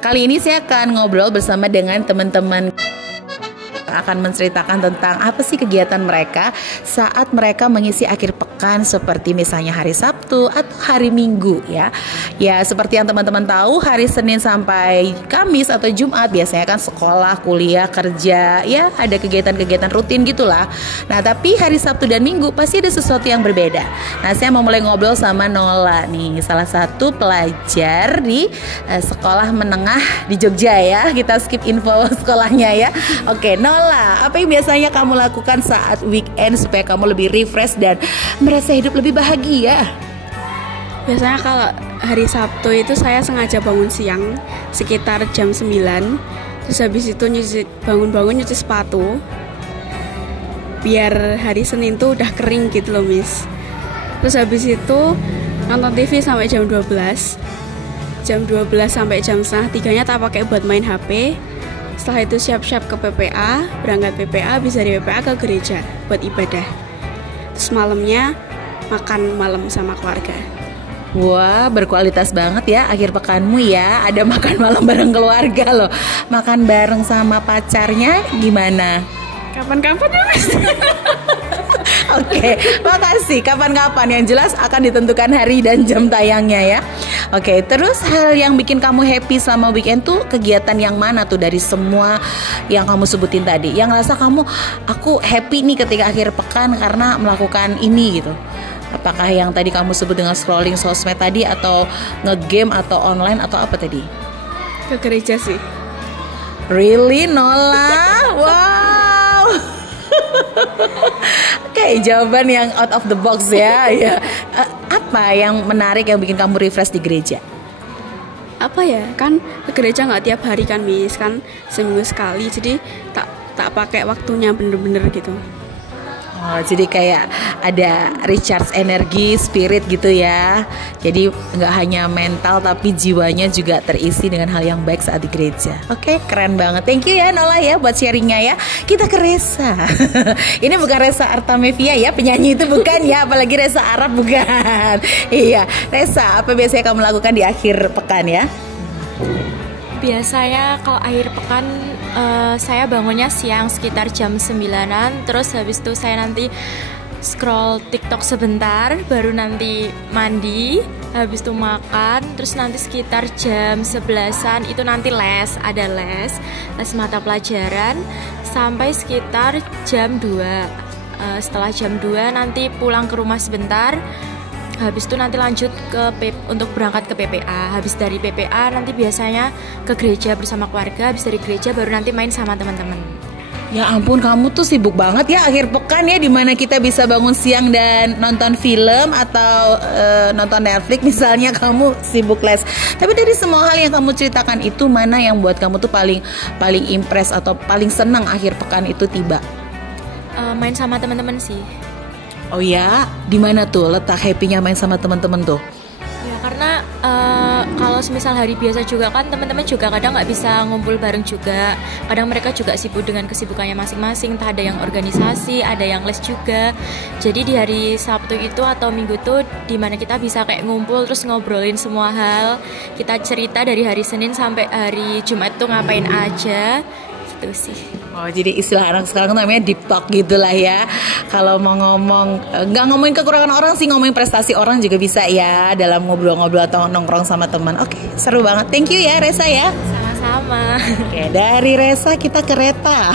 Kali ini saya akan ngobrol bersama dengan teman-teman, akan menceritakan tentang apa sih kegiatan mereka saat mereka mengisi akhir pekan, seperti misalnya hari Sabtu atau hari Minggu ya. Ya seperti yang teman-teman tahu, hari Senin sampai Kamis atau Jumat biasanya kan sekolah, kuliah, kerja, ya ada kegiatan-kegiatan rutin gitulah. Nah tapi hari Sabtu dan Minggu pasti ada sesuatu yang berbeda. Nah saya mau mulai ngobrol sama Nola nih, salah satu pelajar di sekolah menengah di Jogja ya. Kita skip info sekolahnya ya. Oke, Nola, apa yang biasanya kamu lakukan saat weekend supaya kamu lebih refresh dan merasa hidup lebih bahagia? Biasanya kalau hari Sabtu itu saya sengaja bangun siang sekitar jam 9. Terus habis itu bangun-bangun nyuci sepatu, biar hari Senin tuh udah kering gitu loh, Miss. Terus habis itu nonton TV sampai jam 12. Jam 12 sampai jam setengah 3-nya tak pakai buat main HP. Setelah itu siap-siap ke PPA, berangkat PPA, habis dari PPA ke gereja buat ibadah. Terus malamnya makan malam sama keluarga. Wah, berkualitas banget ya akhir pekanmu ya. Ada makan malam bareng keluarga loh. Makan bareng sama pacarnya gimana? Kapan-kapan ya, Miss. Oke, makasih. Kapan-kapan, yang jelas akan ditentukan hari dan jam tayangnya ya. Oke, terus hal yang bikin kamu happy selama weekend tuh kegiatan yang mana tuh dari semua yang kamu sebutin tadi? Yang rasa kamu, aku happy nih ketika akhir pekan karena melakukan ini gitu. Apakah yang tadi kamu sebut dengan scrolling sosmed tadi, atau ngegame, atau online, atau apa tadi? Ke gereja sih. Really, Nola? Wow. Oke, jawaban yang out of the box ya. Ya. Apa yang menarik yang bikin kamu refresh di gereja? Apa ya, kan ke gereja nggak tiap hari kan, Miss, kan seminggu sekali, jadi tak pakai waktunya bener-bener gitu. Oh, jadi kayak ada recharge energi, spirit gitu ya. Jadi nggak hanya mental tapi jiwanya juga terisi dengan hal yang baik saat di gereja. Oke, keren banget. Thank you ya Nola ya buat sharingnya ya. Kita ke Resa. Ini bukan Resa Artamevia ya, penyanyi itu bukan ya, apalagi Resa Arab bukan. Iya, Resa, apa biasanya kamu lakukan di akhir pekan ya? Biasanya kalau akhir pekan saya bangunnya siang sekitar jam 9-an. Terus habis itu saya nanti scroll TikTok sebentar, baru nanti mandi, habis itu makan. Terus nanti sekitar jam 11-an itu nanti ada les mata pelajaran sampai sekitar jam 2. Setelah jam 2 nanti pulang ke rumah sebentar. Habis itu nanti lanjut untuk berangkat ke PPA. Habis dari PPA nanti biasanya ke gereja bersama keluarga. Habis dari gereja baru nanti main sama teman-teman. Ya ampun, kamu tuh sibuk banget ya akhir pekan ya, dimana kita bisa bangun siang dan nonton film atau nonton Netflix misalnya, kamu sibuk les. Tapi dari semua hal yang kamu ceritakan itu, mana yang buat kamu tuh paling impress atau paling senang akhir pekan itu tiba? Main sama teman-teman sih. Oh ya, di mana tuh letak happy-nya main sama teman-teman tuh? Ya karena kalau semisal hari biasa juga kan teman-teman juga kadang nggak bisa ngumpul bareng juga. Kadang mereka juga sibuk dengan kesibukannya masing-masing. Entah ada yang organisasi, ada yang les juga. Jadi di hari Sabtu itu atau Minggu tuh dimana kita bisa kayak ngumpul terus ngobrolin semua hal. Kita cerita dari hari Senin sampai hari Jumat tuh ngapain aja. Gitu sih. Oh, jadi istilah anak sekarang namanya deep talk gitulah ya. Kalau mau ngomong, nggak ngomongin kekurangan orang sih, ngomongin prestasi orang juga bisa ya, dalam ngobrol-ngobrol atau nongkrong sama teman. Oke, seru banget. Thank you ya Resa ya. Sama-sama. Oke, dari Resa kita ke Reta.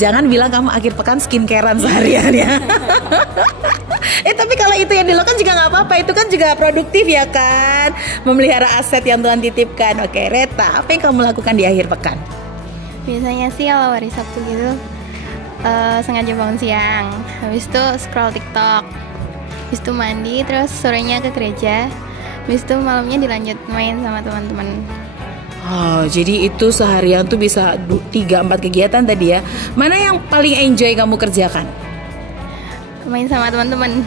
Jangan bilang kamu akhir pekan skincarean seharian ya. Tapi kalau itu yang dilakukan juga nggak apa-apa, itu kan juga produktif ya kan, memelihara aset yang Tuhan titipkan. Oke, Reta, apa yang kamu lakukan di akhir pekan? Biasanya sih kalau hari Sabtu gitu sengaja bangun siang, habis itu scroll TikTok, habis itu mandi, terus sorenya ke gereja, habis itu malamnya dilanjut main sama teman-teman. Oh, jadi itu seharian tuh bisa 3-4 kegiatan tadi ya. Mana yang paling enjoy kamu kerjakan? Main sama teman-teman.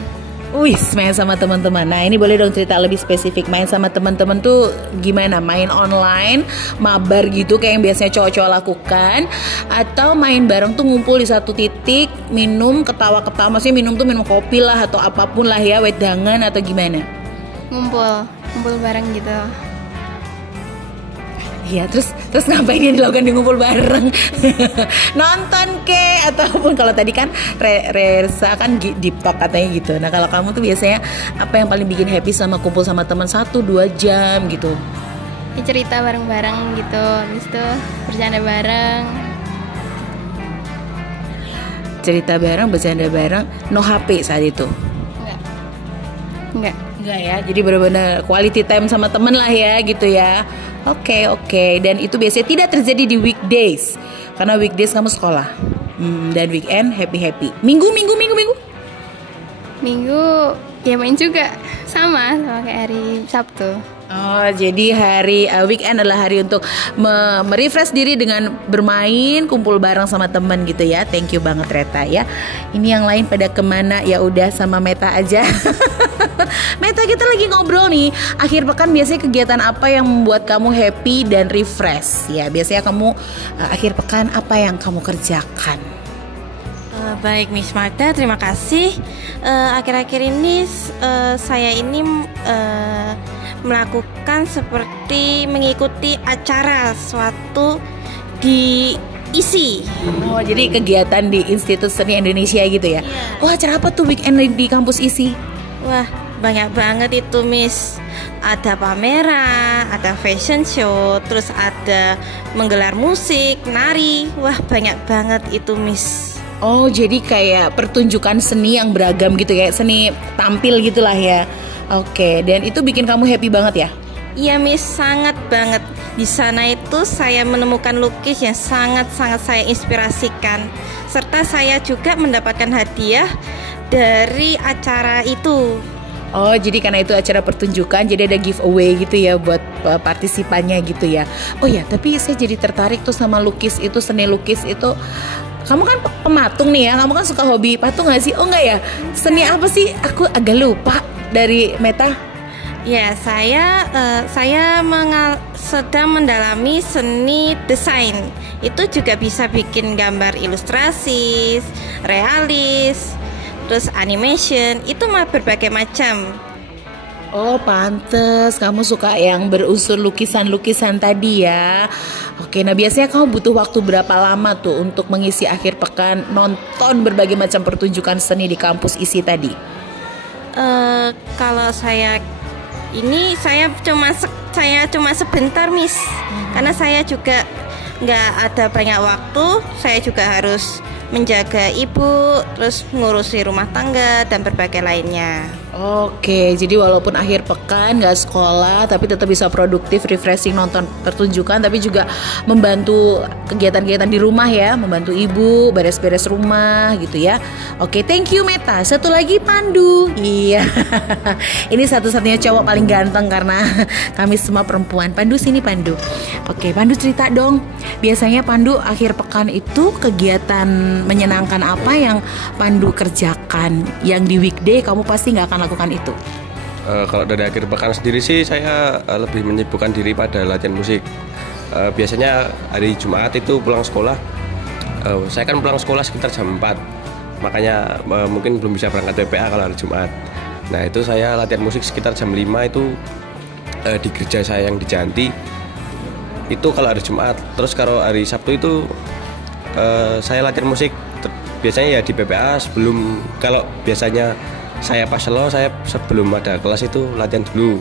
Wih, main sama teman-teman. Nah, ini boleh dong cerita lebih spesifik. Main sama teman-teman tuh gimana? Main online, mabar gitu kayak yang biasanya cowok-cowok lakukan, atau main bareng tuh ngumpul di satu titik, minum, ketawa-ketawa. Maksudnya minum tuh minum kopi lah atau apapun lah ya, wedangan atau gimana? Ngumpul bareng gitu. Iya, terus ngapain yang dilakukan di ngumpul bareng? Nonton ke, ataupun kalau tadi kan Reza kan deep talk katanya gitu. Nah kalau kamu tuh biasanya apa yang paling bikin happy sama kumpul sama teman 1-2 jam gitu? Ya, cerita bareng-bareng gitu, habis itu bercanda bareng. Cerita bareng, bercanda bareng, no HP saat itu? Enggak. Enggak ya, jadi benar-benar quality time sama temen lah ya gitu ya. Oke. Dan itu biasanya tidak terjadi di weekdays, karena weekdays kamu sekolah. Dan weekend happy. Minggu Ya main juga sama kayak hari Sabtu. Oh, jadi hari weekend adalah hari untuk merefresh diri dengan bermain, kumpul bareng sama temen gitu ya. Thank you banget Reta ya. Ini yang lain pada kemana? Ya udah sama Meta aja. Meta, kita lagi ngobrol nih. Akhir pekan biasanya kegiatan apa yang membuat kamu happy dan refresh? Ya, biasanya kamu akhir pekan apa yang kamu kerjakan? Baik Miss Marta, terima kasih. Akhir-akhir ini saya ini melakukan seperti mengikuti acara suatu di ISI. Oh, jadi kegiatan di Institut Seni Indonesia gitu ya? Iya. Oh, acara apa tuh weekend di kampus ISI? Wah, banyak banget itu Miss. Ada pameran, ada fashion show, terus ada menggelar musik, nari. Wah, banyak banget itu Miss. Oh, jadi kayak pertunjukan seni yang beragam gitu, kayak seni tampil gitulah ya. Oke, dan itu bikin kamu happy banget ya? Iya Miss, sangat banget. Di sana itu saya menemukan lukis yang sangat-sangat saya inspirasikan. Serta saya juga mendapatkan hadiah dari acara itu. Oh, jadi karena itu acara pertunjukan, jadi ada giveaway gitu ya buat partisipannya gitu ya. Oh ya, tapi saya jadi tertarik tuh sama lukis itu, seni lukis itu. Kamu kan pematung nih ya, kamu kan suka hobi patung gak sih? Oh enggak ya? Seni apa sih? Aku agak lupa dari Meta. Ya, saya sedang mendalami seni desain. Itu juga bisa bikin gambar ilustrasi, realis, terus animation, itu mah berbagai macam. Oh, pantes kamu suka yang berunsur lukisan-lukisan tadi ya. Oke, nah biasanya kamu butuh waktu berapa lama tuh untuk mengisi akhir pekan nonton berbagai macam pertunjukan seni di kampus ISI tadi? Kalau saya cuma sebentar Miss, karena saya juga nggak ada banyak waktu. Saya juga harus menjaga ibu, terus ngurusi rumah tangga dan berbagai lainnya. Oke, jadi walaupun akhir pekan gak sekolah, tapi tetap bisa produktif, refreshing, nonton pertunjukan, tapi juga membantu kegiatan-kegiatan di rumah ya, membantu ibu, beres-beres rumah gitu ya. Oke, thank you Meta. Satu lagi Pandu. Iya, ini satu-satunya cowok paling ganteng karena kami semua perempuan. Pandu sini Pandu. Oke, Pandu cerita dong. Biasanya Pandu akhir pekan itu kegiatan menyenangkan apa yang Pandu kerjakan? Yang di weekday kamu pasti gak akan lakukan itu. Kalau dari akhir pekan sendiri sih saya lebih menyibukkan diri pada latihan musik. Biasanya hari Jumat itu pulang sekolah, saya kan pulang sekolah sekitar jam 4, makanya mungkin belum bisa berangkat PPA kalau hari Jumat. Nah itu saya latihan musik sekitar jam 5 itu di gereja saya yang di Janti. Itu kalau hari Jumat. Terus kalau hari Sabtu itu saya latihan musik biasanya ya di PPA sebelum, kalau biasanya saya pas selo, saya sebelum ada kelas itu latihan dulu.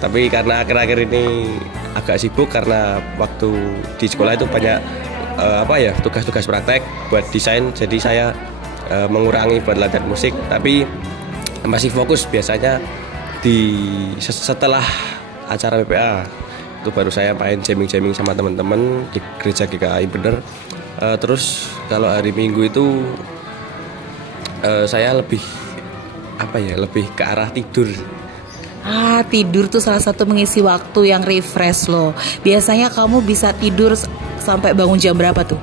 Tapi karena akhir-akhir ini agak sibuk karena waktu di sekolah itu banyak tugas-tugas praktek buat desain, jadi saya mengurangi buat latihan musik. Tapi masih fokus biasanya setelah acara PPA itu baru saya main jamming sama teman-teman di gereja GKI bener. Terus kalau hari Minggu itu saya lebih ke arah tidur. Tidur tuh salah satu mengisi waktu yang refresh loh. Biasanya kamu bisa tidur sampai bangun jam berapa tuh?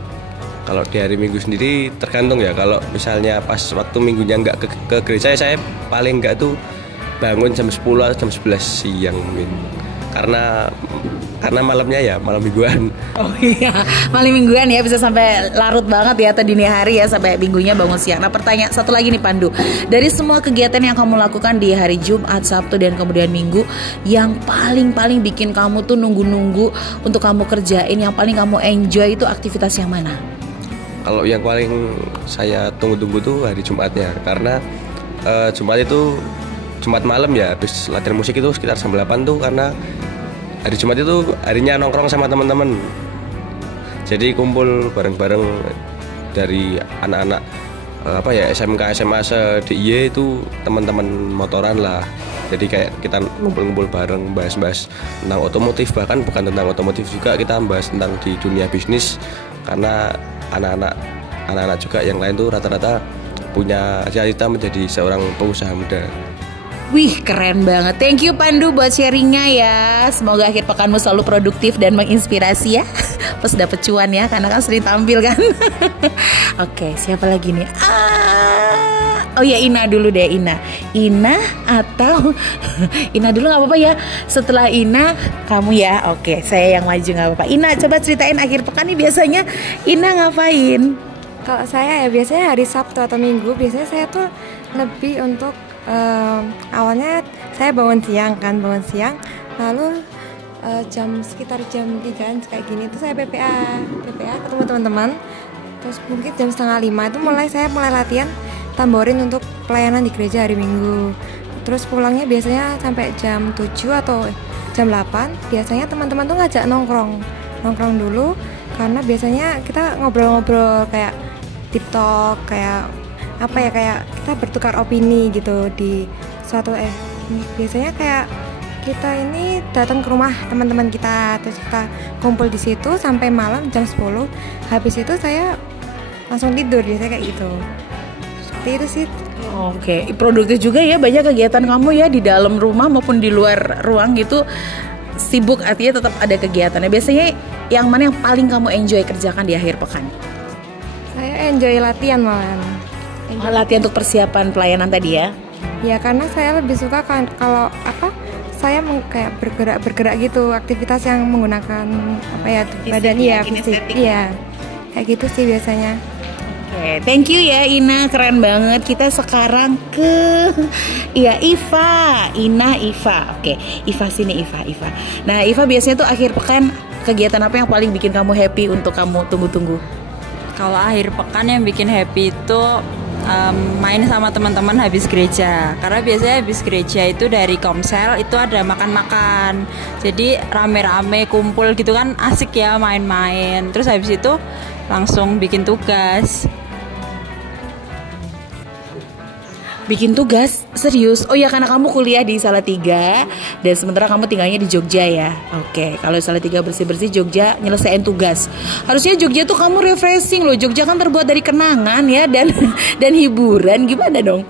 Kalau di hari Minggu sendiri tergantung ya. Kalau misalnya pas waktu minggunya nggak ke gereja, saya paling nggak tuh bangun jam 10 atau jam 11 siang mungkin. Karena karena malamnya ya malam mingguan. Oh iya, malam mingguan ya, bisa sampai larut banget ya atau dini hari ya, sampai minggunya bangun siang. Nah pertanyaan satu lagi nih Pandu, dari semua kegiatan yang kamu lakukan di hari Jumat, Sabtu dan kemudian Minggu, yang paling bikin kamu tuh nunggu-nunggu untuk kamu kerjain, yang paling kamu enjoy itu aktivitas yang mana? Kalau yang paling saya tunggu-tunggu tuh hari Jumatnya, karena Jumat itu Jumat malam ya, habis latihan musik itu sekitar jam 8 tuh, karena hari Jumat itu harinya nongkrong sama teman-teman. Jadi kumpul bareng-bareng dari anak-anak SMK, SMA se-DIY itu teman-teman motoran lah. Jadi kayak kita ngumpul-ngumpul bareng, bahas-bahas tentang otomotif, bahkan bukan tentang otomotif juga, kita bahas tentang di dunia bisnis. Karena anak-anak juga yang lain tuh rata-rata punya cita-cita menjadi seorang pengusaha muda. Wih, keren banget. Thank you Pandu buat sharingnya ya. Semoga akhir pekanmu selalu produktif dan menginspirasi ya. Plus dapet cuan ya, karena kan sering tampil kan. Oke, siapa lagi nih? Oh ya, Ina dulu deh, Ina atau Ina dulu nggak apa-apa ya. Setelah Ina kamu ya. Oke, saya yang maju nggak apa-apa. Ina, coba ceritain akhir pekan nih biasanya Ina ngapain? Kalau saya ya biasanya hari Sabtu atau Minggu, biasanya saya tuh lebih untuk awalnya saya bangun siang, lalu sekitar jam 3 kayak gini itu saya PPA ketemu teman-teman, terus mungkin jam 4:30 itu saya mulai latihan tamborin untuk pelayanan di gereja hari Minggu. Terus pulangnya biasanya sampai jam 7 atau jam 8, biasanya teman-teman tuh ngajak nongkrong dulu, karena biasanya kita ngobrol-ngobrol kayak TikTok, kayak kita bertukar opini gitu di suatu biasanya kayak kita ini datang ke rumah teman-teman kita, terus kita kumpul di situ sampai malam jam 10. Habis itu saya langsung tidur, biasanya kayak gitu. Seperti itu sih. Oke, produktif juga ya, banyak kegiatan kamu ya di dalam rumah maupun di luar ruang gitu. Sibuk artinya tetap ada kegiatannya. Biasanya yang mana yang paling kamu enjoy kerjakan di akhir pekan? Saya enjoy latihan malahan. Latihan untuk persiapan pelayanan tadi ya? Ya, karena saya lebih suka kalau saya kayak bergerak gitu, aktivitas yang menggunakan badan ya, fisik. Iya. Kayak gitu sih biasanya. Oke, thank you ya Ina, keren banget. Kita sekarang ke Iva. Oke, Iva sini Iva. Nah, Iva biasanya tuh akhir pekan kegiatan apa yang paling bikin kamu happy untuk kamu tunggu-tunggu? Kalau akhir pekan yang bikin happy itu main sama teman-teman habis gereja. Karena biasanya habis gereja itu dari Komsel itu ada makan-makan. Jadi rame-rame kumpul gitu kan asik ya, main-main. Terus habis itu langsung bikin tugas. Bikin tugas? Serius? Oh ya, karena kamu kuliah di Salatiga dan sementara kamu tinggalnya di Jogja ya. Oke, kalau Salatiga bersih-bersih, Jogja nyelesain tugas. Harusnya Jogja tuh kamu refreshing loh. Jogja kan terbuat dari kenangan ya dan hiburan. Gimana dong?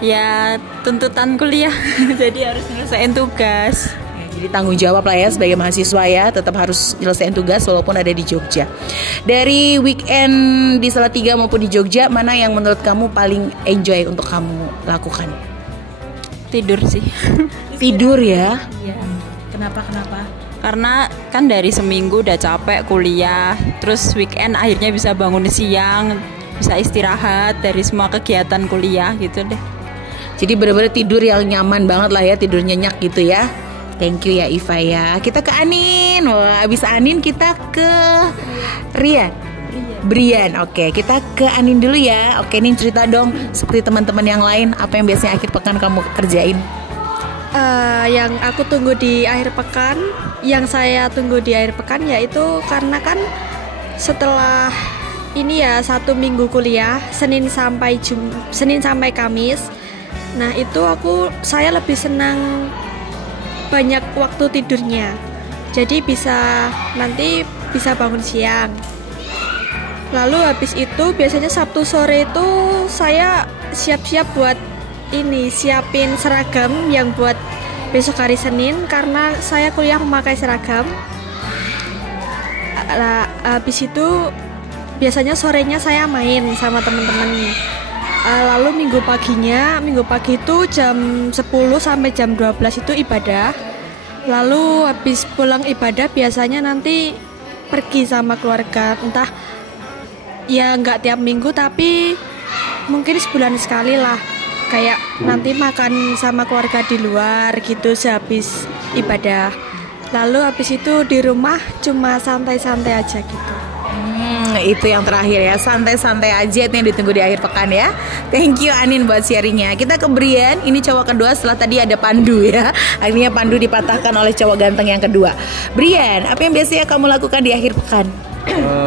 Ya tuntutan kuliah. Jadi harus nyelesain tugas. Jadi tanggung jawab lah ya sebagai mahasiswa ya, tetap harus nyelesain tugas walaupun ada di Jogja. Dari weekend di Salatiga maupun di Jogja, mana yang menurut kamu paling enjoy untuk kamu lakukan? Tidur sih. Tidur ya? Iya. Kenapa? Karena kan dari seminggu udah capek kuliah, terus weekend akhirnya bisa bangun siang, bisa istirahat dari semua kegiatan kuliah gitu deh. Jadi benar-benar tidur yang nyaman banget lah ya, tidur nyenyak gitu ya. Thank you ya Iva ya. Kita ke Anin. Wah, abis Anin kita ke Brian. Oke, kita ke Anin dulu ya. Oke, Nin cerita dong seperti teman-teman yang lain, apa yang biasanya akhir pekan kamu kerjain? Yang aku tunggu di akhir pekan, yang saya tunggu di akhir pekan yaitu karena kan setelah ini ya 1 minggu kuliah, Senin sampai Kamis. Nah, itu saya lebih senang banyak waktu tidurnya, jadi nanti bisa bangun siang. Lalu habis itu biasanya Sabtu sore itu saya siap-siap buat siapin seragam yang buat besok hari Senin, karena saya kuliah memakai seragam. Habis itu biasanya sorenya saya main sama teman-teman. Lalu minggu pagi itu jam 10 sampai jam 12 itu ibadah. Lalu habis pulang ibadah biasanya nanti pergi sama keluarga, entah ya nggak tiap minggu tapi mungkin sebulan sekali lah. Kayak nanti makan sama keluarga di luar gitu sehabis ibadah. Lalu habis itu di rumah cuma santai-santai aja gitu. Itu yang terakhir ya, santai-santai aja itu yang ditunggu di akhir pekan ya. Thank you Anin buat sharingnya. Kita ke Brian, ini cowok kedua setelah tadi ada Pandu ya. Akhirnya Pandu dipatahkan oleh cowok ganteng yang kedua. Brian, apa yang biasanya kamu lakukan di akhir pekan?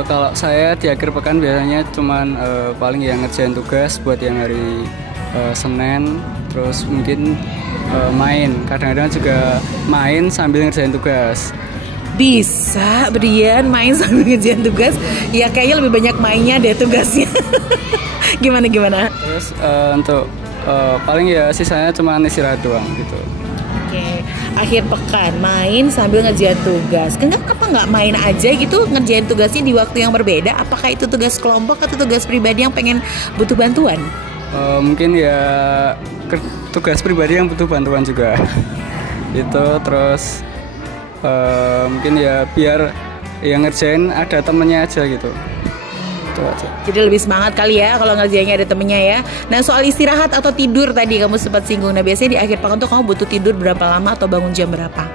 Kalau saya di akhir pekan biasanya cuman paling ya ngerjain tugas buat yang hari Senin, terus mungkin main. Kadang-kadang juga main sambil ngerjain tugas. Bisa Brian main sambil ngerjain tugas? Ya kayaknya lebih banyak mainnya deh tugasnya. Gimana? Terus untuk paling ya sisanya cuma istirahat doang gitu. Oke, akhir pekan main sambil ngerjain tugas. Kenapa nggak main aja gitu ngerjain tugasnya di waktu yang berbeda? Apakah itu tugas kelompok atau tugas pribadi yang pengen butuh bantuan? Mungkin ya tugas pribadi yang butuh bantuan juga. Itu terus mungkin ya biar yang ngerjain ada temennya aja gitu. Itu aja. Jadi lebih semangat kali ya kalau ngerjainnya ada temennya ya. Nah soal istirahat atau tidur tadi kamu sempat singgung. Nah biasanya di akhir pekan tuh kamu butuh tidur berapa lama atau bangun jam berapa?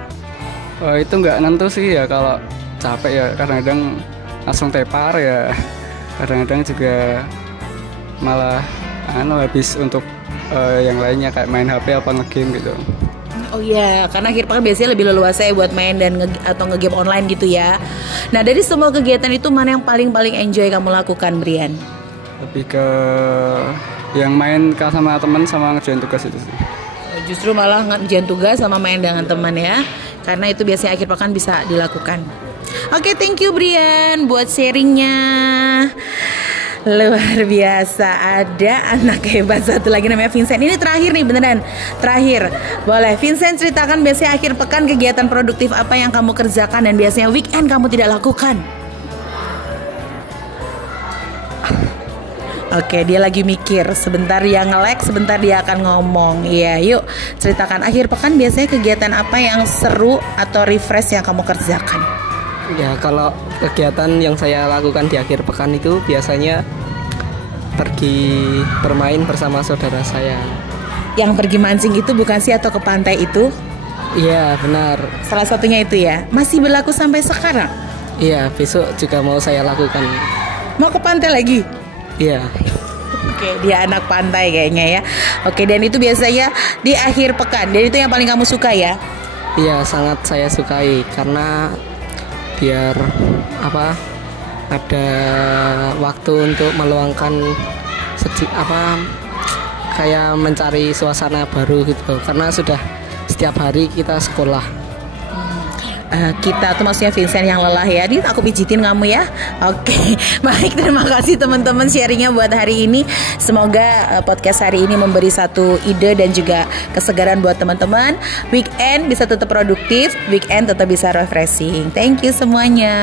Itu nggak nentu sih ya, kalau capek ya kadang-kadang langsung tepar ya. Kadang-kadang juga malah habis untuk yang lainnya kayak main HP apa nge-game gitu. Oh iya, karena akhir pekan biasanya lebih leluasa ya buat main dan atau nge-game online gitu ya. Nah dari semua kegiatan itu mana yang paling enjoy kamu lakukan, Brian? Lebih ke yang main sama teman sama ngerjain tugas itu sih. Justru malah ngerjain tugas sama main dengan teman ya, karena itu biasanya akhir pekan bisa dilakukan. Oke, thank you Brian buat sharingnya. Luar biasa, ada anak hebat satu lagi namanya Vincent. Ini terakhir nih, beneran terakhir. Boleh Vincent ceritakan biasanya akhir pekan kegiatan produktif apa yang kamu kerjakan dan biasanya weekend kamu tidak lakukan. Oke, dia lagi mikir. Sebentar dia nge-lag, sebentar dia akan ngomong. Iya, yuk ceritakan akhir pekan biasanya kegiatan apa yang seru atau refresh yang kamu kerjakan. Ya, kalau kegiatan yang saya lakukan di akhir pekan itu biasanya pergi bermain bersama saudara saya. Yang pergi mancing itu bukan sih atau ke pantai itu? Iya, benar. Salah satunya itu ya. Masih berlaku sampai sekarang? Iya, besok juga mau saya lakukan. Mau ke pantai lagi? Iya. Oke, dia anak pantai kayaknya ya. Oke, dan itu biasanya di akhir pekan. Dan itu yang paling kamu suka ya? Iya, sangat saya sukai karena biar ada waktu untuk meluangkan kayak mencari suasana baru gitu, karena sudah setiap hari kita sekolah. Kita tuh maksudnya Vincent yang lelah ya. Ini aku pijitin kamu ya. Oke, baik, terima kasih teman-teman sharingnya buat hari ini. Semoga podcast hari ini memberi satu ide dan juga kesegaran buat teman-teman. Weekend bisa tetap produktif, weekend tetap bisa refreshing. Thank you semuanya.